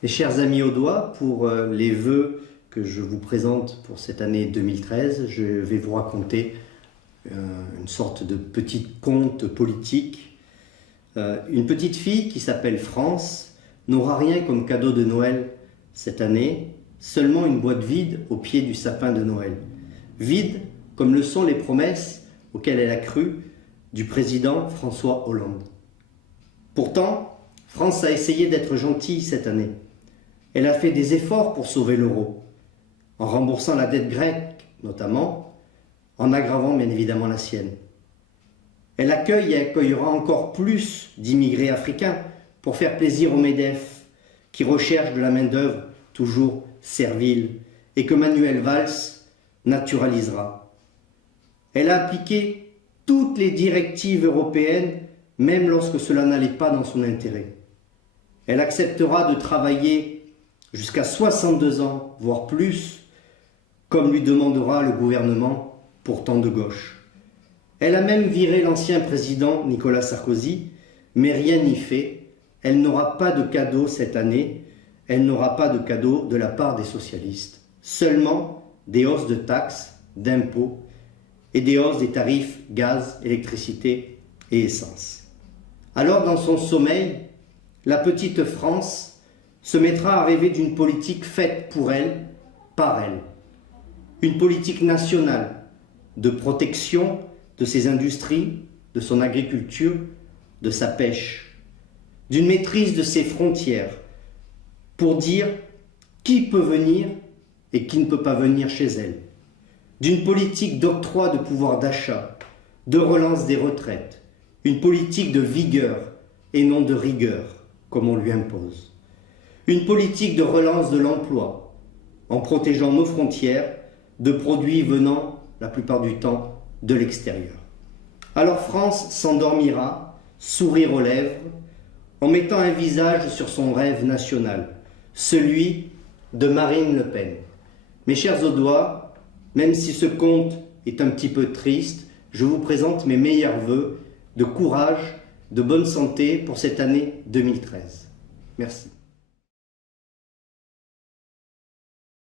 Mes chers amis audois, pour les vœux que je vous présente pour cette année 2013, je vais vous raconter une sorte de petit conte politique. Une petite fille qui s'appelle France n'aura rien comme cadeau de Noël cette année, seulement une boîte vide au pied du sapin de Noël. Vide comme le sont les promesses auxquelles elle a cru du président François Hollande. Pourtant, France a essayé d'être gentille cette année. Elle a fait des efforts pour sauver l'euro, en remboursant la dette grecque notamment, en aggravant bien évidemment la sienne. Elle accueille et accueillera encore plus d'immigrés africains pour faire plaisir aux MEDEF qui recherchent de la main-d'œuvre toujours servile et que Manuel Valls naturalisera. Elle a appliqué toutes les directives européennes, même lorsque cela n'allait pas dans son intérêt. Elle acceptera de travailler jusqu'à 62 ans, voire plus, comme lui demandera le gouvernement, pourtant de gauche. Elle a même viré l'ancien président Nicolas Sarkozy, mais rien n'y fait. Elle n'aura pas de cadeau cette année, elle n'aura pas de cadeau de la part des socialistes. Seulement des hausses de taxes, d'impôts et des hausses des tarifs gaz, électricité et essence. Alors dans son sommeil, la petite France se mettra à rêver d'une politique faite pour elle, par elle. Une politique nationale de protection de ses industries, de son agriculture, de sa pêche, d'une maîtrise de ses frontières, pour dire qui peut venir et qui ne peut pas venir chez elle, d'une politique d'octroi de pouvoir d'achat, de relance des retraites, une politique de vigueur et non de rigueur, comme on lui impose. Une politique de relance de l'emploi, en protégeant nos frontières de produits venant, la plupart du temps, de l'extérieur. Alors France s'endormira, sourire aux lèvres, en mettant un visage sur son rêve national, celui de Marine Le Pen. Mes chers audois, même si ce conte est un petit peu triste, je vous présente mes meilleurs vœux de courage, de bonne santé pour cette année 2013. Merci.